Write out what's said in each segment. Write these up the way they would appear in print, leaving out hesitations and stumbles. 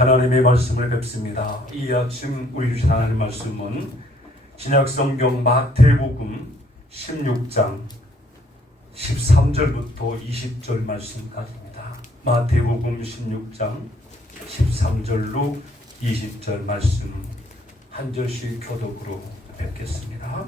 하나님의 말씀을 뵙습니다. 이 아침 우리 주신 하나님의 말씀은 신약성경 마태복음 16장 13절부터 20절 말씀까지입니다. 마태복음 16장 13절로 20절 말씀 한 절씩 교독으로 뵙겠습니다.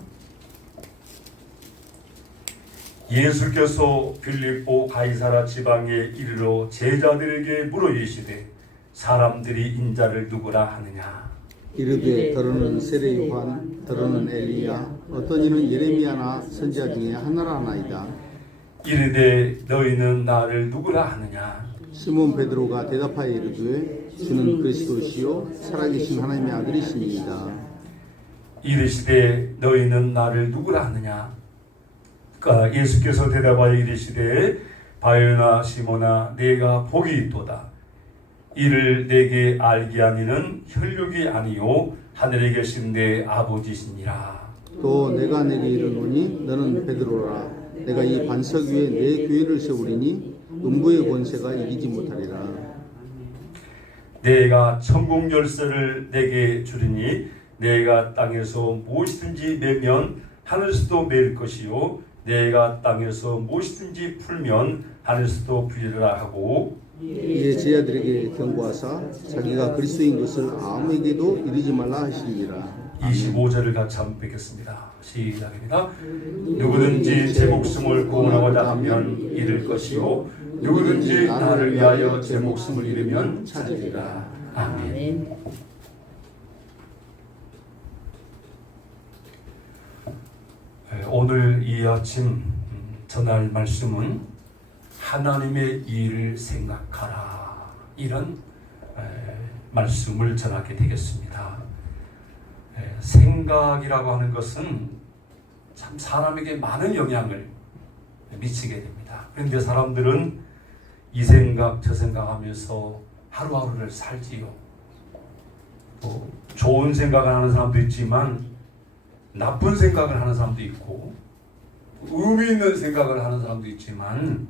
예수께서 빌립보 가이사라 지방에 이르러 제자들에게 물어 이르시되 사람들이 인자를 누구라 하느냐. 이르되 더러는 세례 요한, 더러는 엘리야, 어떤 이는 예레미야나 선지자 중에 하나라 하나이다. 이르되 너희는 나를 누구라 하느냐. 시몬 베드로가 대답하여 이르되 주는 그리스도시요 살아계신 하나님의 아들이시니이다. 이르시되 너희는 나를 누구라 하느냐. 그러니까 예수께서 대답하여 이르시되 바요나 시몬아 네가 복이 있도다. 이를 내게 알게 하니는 혈육이 아니요 하늘에 계신 내 아버지시니라. 또 내가 내게 이르노니 너는 베드로라. 내가 이 반석 위에 내 교회를 세우리니 음부의 권세가 이기지 못하리라. 내가 천국 열쇠를 내게 주리니 내가 땅에서 무엇이든지 매면 하늘에서도 매일 것이요 내가 땅에서 무엇이든지 풀면 하늘에서도 풀리라 하고 이에 제자들에게 경고하사 자기가 그리스도인 것을 아무에게도 이르지 말라 하시니라. 25절을 같이 한번 뵙겠습니다. 시작입니다. 누구든지 제 목숨을 구원하고자 하면 잃을 것이요 누구든지 나를 위하여 제 목숨을 잃으면 찾으리라. 아멘. 오늘 이 아침 전할 말씀은 하나님의 일을 생각하라, 이런 말씀을 전하게 되겠습니다. 생각이라고 하는 것은 참 사람에게 많은 영향을 미치게 됩니다. 그런데 사람들은 이 생각 저 생각하면서 하루하루를 살지요. 또 좋은 생각을 하는 사람도 있지만 나쁜 생각을 하는 사람도 있고 의미 있는 생각을 하는 사람도 있지만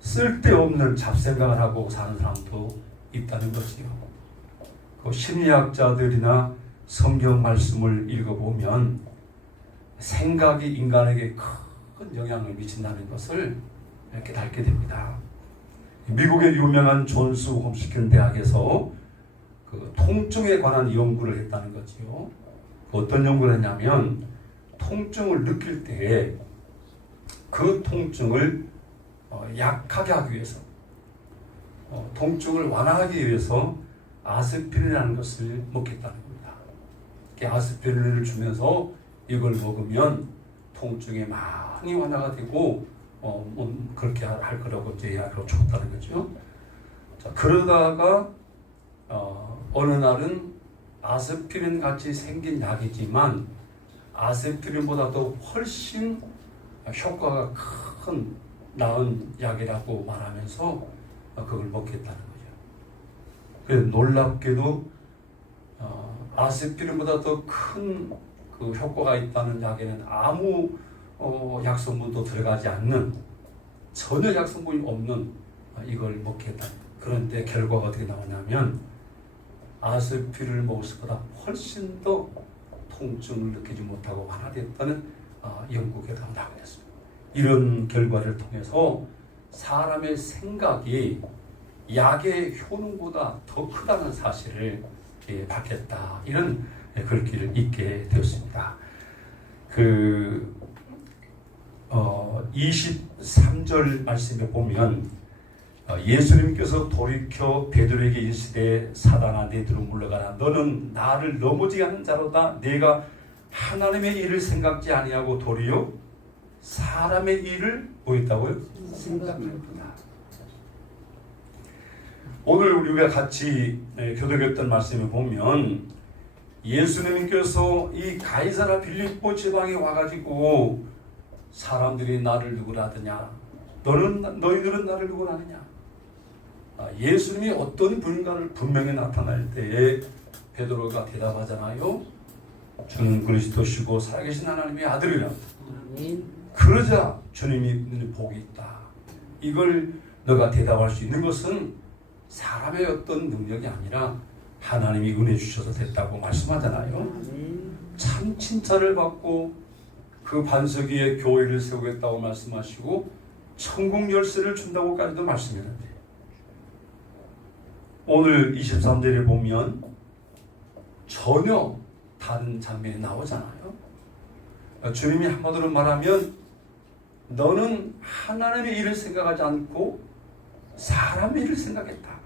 쓸데없는 잡생각을 하고 사는 사람도 있다는 거지요. 그 심리학자들이나 성경 말씀을 읽어보면 생각이 인간에게 큰 영향을 미친다는 것을 깨닫게 됩니다. 미국의 유명한 존스 홈스킨 대학에서 그 통증에 관한 연구를 했다는 거지요. 어떤 연구를 했냐면 통증을 느낄 때 그 통증을 약하게 하기 위해서 통증을 완화하기 위해서 아스피린이라는 것을 먹겠다는 겁니다. 아스피린을 주면서 이걸 먹으면 통증이 많이 완화가 되고 그렇게 할 거라고 이제 이야기를 줬다는 거죠. 자, 그러다가 어느 날은 아스피린 같이 생긴 약이지만 아스피린보다도 훨씬 효과가 큰 나은 약이라고 말하면서 그걸 먹겠다는 거죠. 그래서 놀랍게도 아스피린보다 더 큰 그 효과가 있다는 약에는 아무 약성분도 들어가지 않는, 전혀 약성분이 없는 이걸 먹겠다. 그런데 결과가 어떻게 나오냐면 아스피린을 먹을 것보다 훨씬 더 통증을 느끼지 못하고 완화됐다는 연구 결과가 나오겠습니다. 이런 결과를 통해서 사람의 생각이 약의 효능보다 더 크다는 사실을 밝혔다. 이런 글귀를 읽게 되었습니다. 23절 말씀에 보면 예수님께서 돌이켜 베드로에게 이르시되 사단아 내 뒤로 물러가라. 너는 나를 넘어지게 하는 자로다. 내가 하나님의 일을 생각지 아니하고 도리어 사람의 일을 뭐 있다고요? 생각하는구나. 오늘 우리가 같이 교독했던 말씀을 보면 예수님께서 이 가이사라 빌립보 지방에 와가지고 사람들이 나를 누구라 하느냐, 너희들은 나를 누구라 하느냐. 예수님이 어떤 분인가를 분명히 나타날 때에 베드로가 대답하잖아요. 주는 그리스도시고 살아계신 하나님의 아들이라. 그러자 주님이 복이 있다. 이걸 너가 대답할 수 있는 것은 사람의 어떤 능력이 아니라 하나님이 은혜 주셔서 됐다고 말씀하잖아요. 참 칭찬을 받고 그 반석 위에 교회를 세우겠다고 말씀하시고 천국 열쇠를 준다고까지도 말씀했는데 오늘 23절에 보면 전혀 다른 장면이 나오잖아요. 주님이 한마디로 말하면 너는 하나님의 일을 생각하지 않고 사람의 일을 생각했다.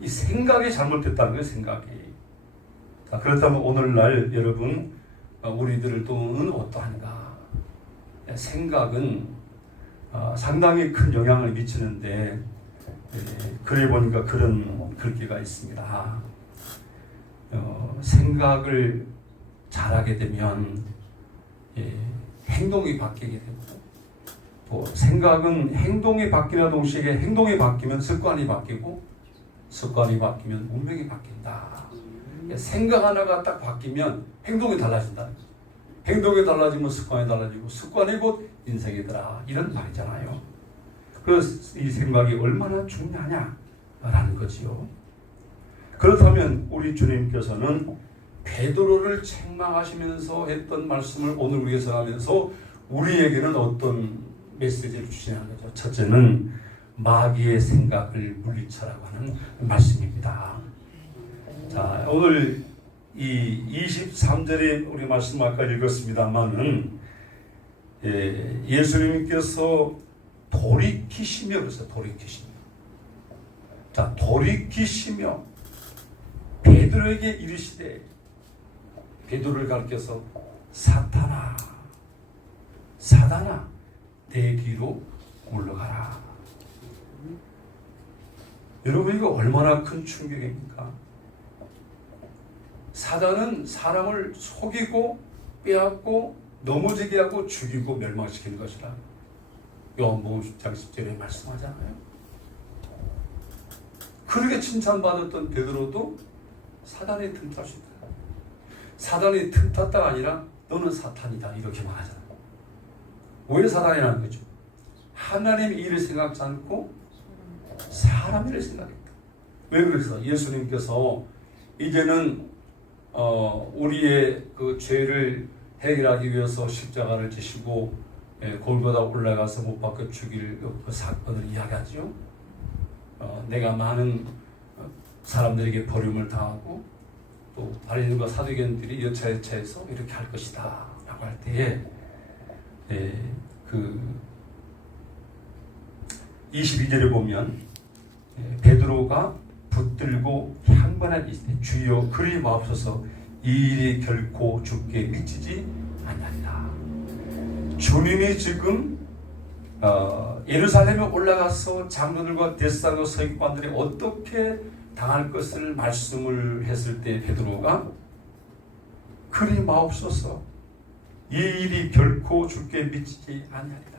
이 생각이 잘못됐다는 거예요. 생각이. 자, 그렇다면 오늘날 여러분 우리들의 또는 어떠한가? 생각은 상당히 큰 영향을 미치는데 글에 보니까 그런 글귀가 있습니다. 생각을 잘하게 되면 행동이 바뀌게 되고 또 생각은 행동이 바뀌는 동시에 행동이 바뀌면 습관이 바뀌고 습관이 바뀌면 운명이 바뀐다. 생각 하나가 딱 바뀌면 행동이 달라진다. 행동이 달라지면 습관이 달라지고 습관이 곧 인생이더라. 이런 말이잖아요. 그래서 이 생각이 얼마나 중요하냐라는 거지요. 그렇다면 우리 주님께서는 베드로를 책망하시면서 했던 말씀을 오늘 우리에서 하면서 우리에게는 어떤 메시지를 주시냐는 거죠. 첫째는 마귀의 생각을 물리쳐라고 하는 말씀입니다. 자, 오늘 이 23절에 우리 말씀 아까 읽었습니다만은 예수님께서 돌이키시며 그래서 돌이키시며 자 돌이키시며 베드로에게 이르시되 베드로를 가르쳐서 사탄아 내 뒤로 물러가라. 여러분 이거 얼마나 큰 충격입니까? 사단은 사람을 속이고 빼앗고 넘어지게 하고 죽이고 멸망시키는 것이라 요한복음 10장 10절에 말씀하잖아요. 그렇게 칭찬받았던 베드로도 사단에 틈탈 수 있다. 사단이 틈탔다가 아니라 너는 사탄이다 이렇게 말하잖아요. 왜 사단이라는 거죠? 하나님의 일을 생각지 않고 사람 일을 생각했다. 왜 그래서 예수님께서 이제는 우리의 그 죄를 해결하기 위해서 십자가를 지시고 골고다 올라가서 못 박혀 죽일 그 사건을 이야기하죠. 내가 많은 사람들에게 버림을 당하고 또 바리새인과 사두개인들이 여차여차해서 이렇게 할 것이다 라고 할 때에 그 22절에 보면 베드로가 붙들고 향번하게 있으니 주여 그리 마옵소서 이 일이 결코 죽게 미치지 아니하리라. 주님이 지금 예루살렘에 올라가서 장로들과 대사과 서기관들이 어떻게 당할 것을 말씀을 했을 때 베드로가 그리 마옵소서 이 일이 결코 죽게 미치지 아니하리라.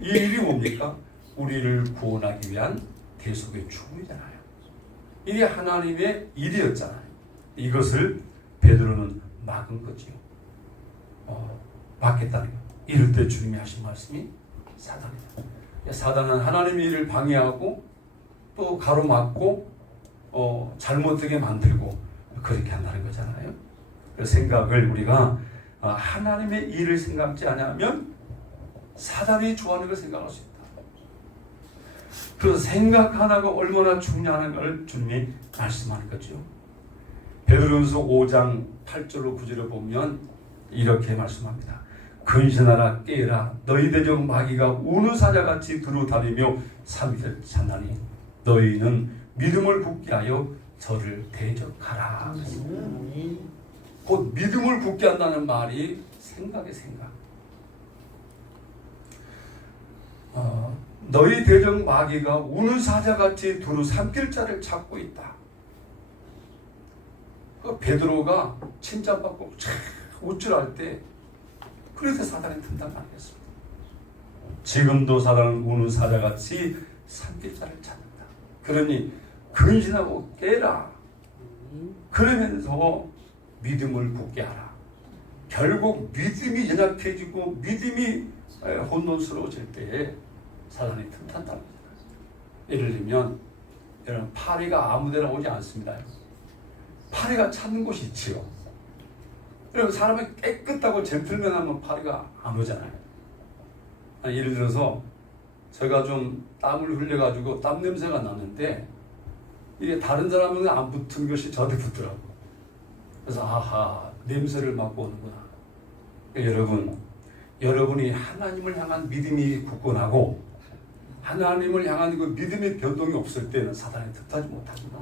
이 일이 뭡니까? 우리를 구원하기 위한 대속의 죽음이잖아요. 이게 하나님의 일이었잖아요. 이것을 베드로는 막은 거지요. 막겠다는 거예요. 이럴 때 주님이 하신 말씀이 사단이다. 사단은 하나님의 일을 방해하고 또 가로막고 잘못되게 만들고 그렇게 한다는 거잖아요. 그 생각을 우리가 하나님의 일을 생각지 않으면 사단이 좋아하는 걸 생각할 수 있다. 그 생각 하나가 얼마나 중요한 걸 주님이 말씀하는 거죠. 베드로전서 5장 8절로 9절을 보면 이렇게 말씀합니다. 근신하라 깨라 너희 대적 마귀가 우는 사자같이 두루 다니며 삼위를 찾나니 너희는 믿음을 굳게 하여 저를 대적하라. 곧 믿음을 굳게 한다는 말이 생각의 생각. 너희 대적 마귀가 우는 사자같이 두루 삼킬 자를 찾고 있다. 베드로가 칭찬받고 우쭐할 때 그래서 사단이 튼단 말이었습니다. 지금도 사단은 우는 사자같이 삼킬 자를 찾는다. 그러니 근신하고 깨라. 그러면서 믿음을 굳게 하라. 결국 믿음이 연약해지고 믿음이 혼돈스러워질 때에 사단이 틈탄다는 거잖아요. 예를 들면 여러분, 파리가 아무데나 오지 않습니다. 파리가 찾는 곳이 있지요. 여러분, 사람이 깨끗하고 젠틀맨하면 파리가 안 오잖아요. 예를 들어서 제가 좀 땀을 흘려가지고 땀 냄새가 나는데 이게 다른 사람은 안 붙은 것이 저한테 붙더라고요. 그래서 아하, 냄새를 맡고 오는구나. 여러분, 여러분이 하나님을 향한 믿음이 굳건하고 하나님을 향한 그 믿음의 변동이 없을 때는 사단이 틈타지 못합니다.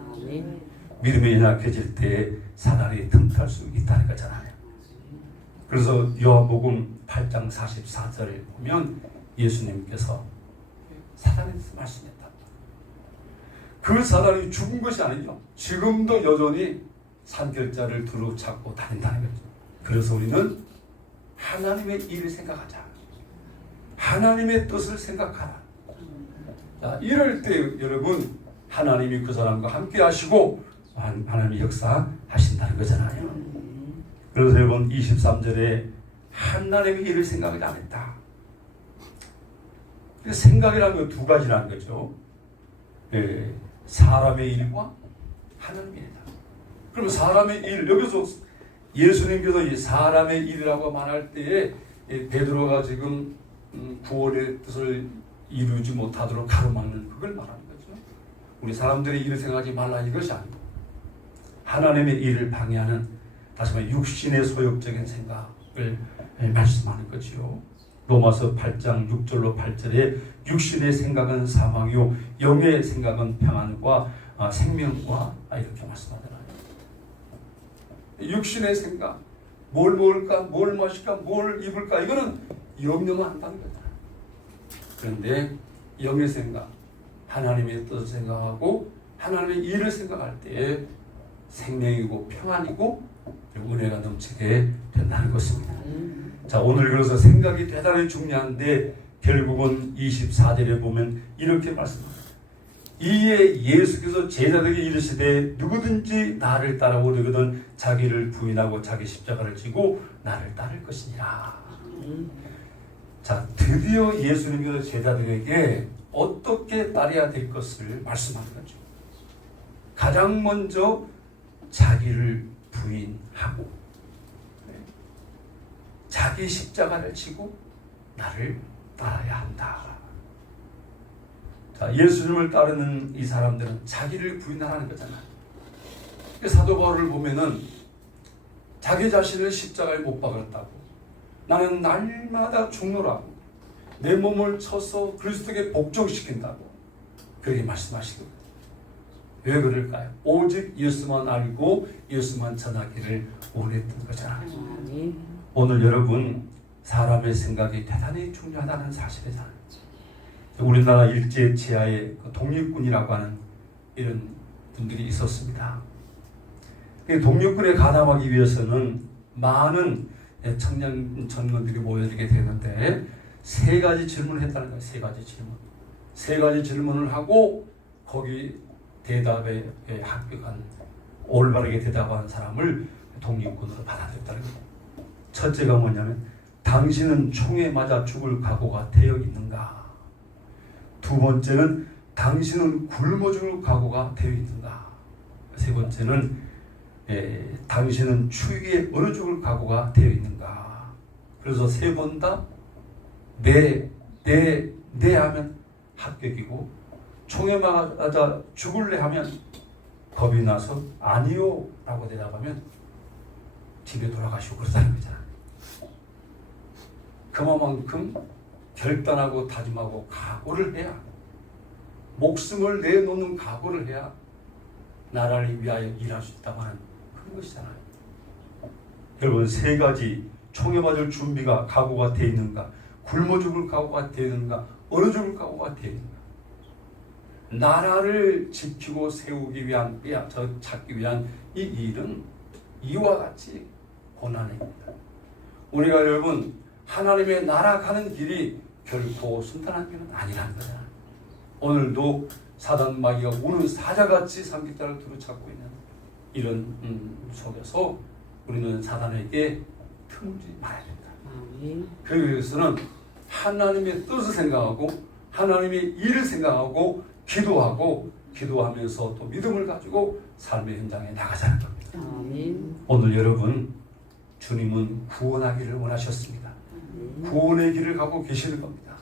믿음이 연약해질 때 사단이 틈탈 수 있다는 거잖아요. 그래서 요한복음 8장 44절을 보면 예수님께서 사단에 대해서 말씀했다. 그 사단이 죽은 것이 아니죠. 지금도 여전히 산결자를 두루 찾고 다닌다는 거죠. 그래서 우리는 하나님의 일을 생각하자. 하나님의 뜻을 생각하라. 자, 이럴 때 여러분, 하나님이 그 사람과 함께 하시고 하나님이 역사하신다는 거잖아요. 그래서 여러분 23절에 하나님의 일을 생각을 안 했다. 생각이라는 건 두 가지라는 거죠. 사람의 일과 하나님의 일이다. 그럼 사람의 일, 여기서 예수님께서 이 사람의 일이라고 말할 때에 베드로가 지금 구원의 뜻을 이루지 못하도록 가로막는 그걸 말하는 거죠. 우리 사람들의 일을 생각하지 말라 이것이 아니고 하나님의 일을 방해하는, 다시 말해 육신의 소욕적인 생각을 말씀하는 거지요. 로마서 8장 6절로 8절에 육신의 생각은 사망이요 영의 생각은 평안과 생명과 이렇게 말씀하잖아요. 육신의 생각, 뭘 먹을까, 뭘 마실까, 뭘 입을까, 이거는 염려만 한다는 거잖아요. 그런데 영의 생각, 하나님의 뜻을 생각하고 하나님의 일을 생각할 때 생명이고 평안이고 은혜가 넘치게 된다는 것입니다. 자, 오늘 그래서 생각이 대단히 중요한데 결국은 24절에 보면 이렇게 말씀합니다. 이에 예수께서 제자들에게 이르시되 누구든지 나를 따라오려거든 자기를 부인하고 자기 십자가를 지고 나를 따를 것이니라. 자, 드디어 예수님께서 제자들에게 어떻게 따라야 될 것을 말씀하는 거죠. 가장 먼저 자기를 부인하고 자기 십자가를 지고 나를 따라야 한다. 자, 예수님을 따르는 이 사람들은 자기를 부인하라는 거잖아요. 사도 바울을 보면은 자기 자신을 십자가에 못 박았다고, 나는 날마다 죽노라고, 내 몸을 쳐서 그리스도에게 복종시킨다고 그렇게 말씀하시거든요. 왜 그럴까요? 오직 예수만 알고 예수만 전하기를 원했던 거잖아요. 오늘 여러분, 사람의 생각이 대단히 중요하다는 사실이잖아요. 우리나라 일제 치하에 독립군이라고 하는 이런 분들이 있었습니다. 독립군에 가담하기 위해서는 많은 청년 전문들이 모여들게 되는데 세 가지 질문을 했다는 거예요. 세 가지 질문을 하고 거기 대답에 합격한, 올바르게 대답한 사람을 독립군으로 받아들였다는 거예요. 첫째가 뭐냐면 당신은 총에 맞아 죽을 각오가 되어 있는가? 두 번째는 당신은 굶어 죽을 각오가 되어 있는가? 세 번째는 당신은 추위에 얼어 죽을 각오가 되어 있는가? 그래서 세 번 다 네 하면 합격이고, 총에 맞아 죽을래 하면 겁이 나서 아니요 라고 대답하면 집에 돌아가시고 그러다는 거잖아요. 그만큼 결단하고 다짐하고 각오를 해야, 목숨을 내놓는 각오를 해야 나라를 위하여 일할 수 있다고 하는 그런 것이잖아요. 여러분, 세 가지, 총에 맞을 준비가 각오가 되어 있는가, 굶어 죽을 각오가 되어 있는가, 얼어 죽을 각오가 되어 있는가, 나라를 지키고 세우기 위한, 찾기 위한 이 일은 이와 같이 고난입니다. 우리가 여러분, 하나님의 나라 가는 길이 결코 순탄한 길은 아니라는 거잖아요. 오늘도 사단 마귀가 우는 사자같이 삼겹살을 두루찾고 있는 이런 속에서 우리는 사단에게 틈을 주지 말아야 된다. 그래서는 하나님의 뜻을 생각하고 하나님의 일을 생각하고 기도하고 기도하면서 또 믿음을 가지고 삶의 현장에 나가자는 겁니다. 아멘. 오늘 여러분, 주님은 구원하기를 원하셨습니다. 구원의 길을 가고 계시는 겁니다.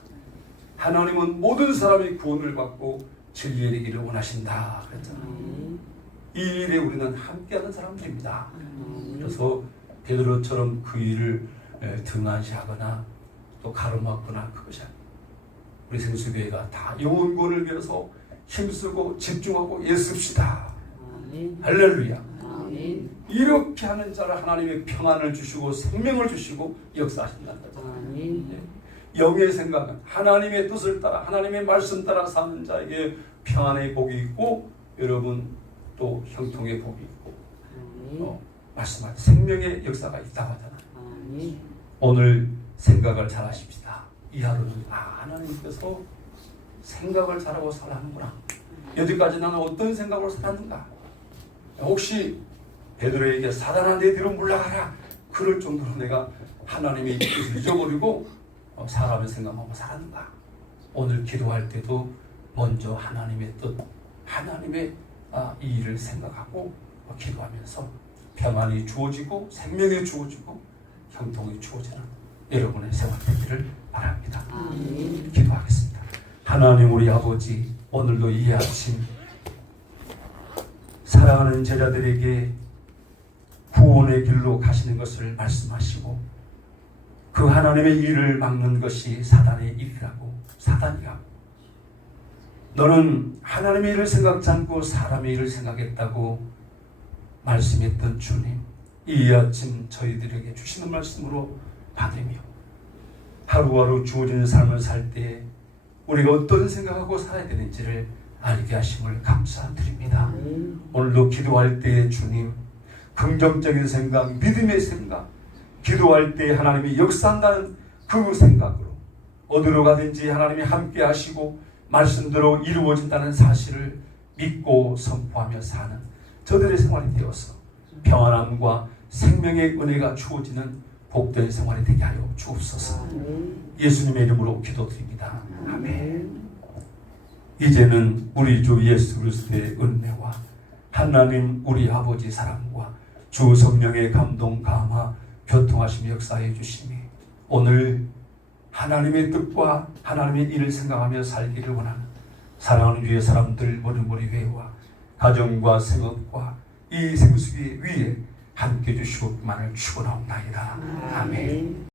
하나님은 모든 사람이 구원을 받고 진리에 이르기를 원하신다 그랬잖아요. 아멘. 이 일에 우리는 함께하는 사람들입니다. 아멘. 그래서 베드로처럼 그 일을 등한시하거나 또 가로막거나 그것이 아닙니다. 우리 생수교회가 다 영혼구원을 위해서 힘쓰고 집중하고 애씁시다. 아멘. 할렐루야. 아멘. 이렇게 하는 자를 하나님의 평안을 주시고 생명을 주시고 역사하신다는 거죠. 아멘. 영의 생각은 하나님의 뜻을 따라 하나님의 말씀 따라 사는 자에게 평안의 복이 있고, 여러분 또 형통의 복이 있고, 아멘. 말씀하신 생명의 역사가 있다고 하잖아요. 아멘. 오늘 생각을 잘 하십시다. 이 하루는 하나님께서 생각을 잘하고 살아하는구나. 여기까지 나는 어떤 생각으로 살았는가. 혹시 베드로에게 사단아 내 뒤로 물러가라 그럴 정도로 내가 하나님의 뜻을 잊어버리고 사람의 생각하고 살았는가. 오늘 기도할 때도 먼저 하나님의 뜻, 하나님의 이 일을 생각하고 기도하면서 평안이 주어지고 생명이 주어지고 형통이 주어지는 여러분의 생활 되기를 바랍니다. 아멘. 기도하겠습니다. 하나님 우리 아버지, 오늘도 이 아침 사랑하는 제자들에게 구원의 길로 가시는 것을 말씀하시고, 그 하나님의 일을 막는 것이 사단의 일이라고, 사단이라고, 너는 하나님의 일을 생각지 않고 사람의 일을 생각했다고 말씀했던 주님, 이 아침 저희들에게 주시는 말씀으로 받으며 하루하루 주어지는 삶을 살 때 우리가 어떤 생각하고 살아야 되는지를 알게 하심을 감사드립니다. 오늘도 기도할 때 주님, 긍정적인 생각, 믿음의 생각, 기도할 때 하나님이 역사한다는 그 생각으로 어디로 가든지 하나님이 함께 하시고 말씀대로 이루어진다는 사실을 믿고 선포하며 사는 저들의 생활이 되어서 평안함과 생명의 은혜가 주어지는 복된 생활이 되게 하여 주옵소서. 예수님의 이름으로 기도드립니다. 아멘. 이제는 우리 주 예수 그리스도의 은혜와 하나님 우리 아버지 사랑과 주 성령의 감동 감화 교통하심이 역사해 주시니 오늘 하나님의 뜻과 하나님의 일을 생각하며 살기를 원하는 사랑하는 주의 사람들 머리머리 회와 가정과 생업과 이 생수기 위에 함께 주시옵기만을 축원하옵나이다. 아멘.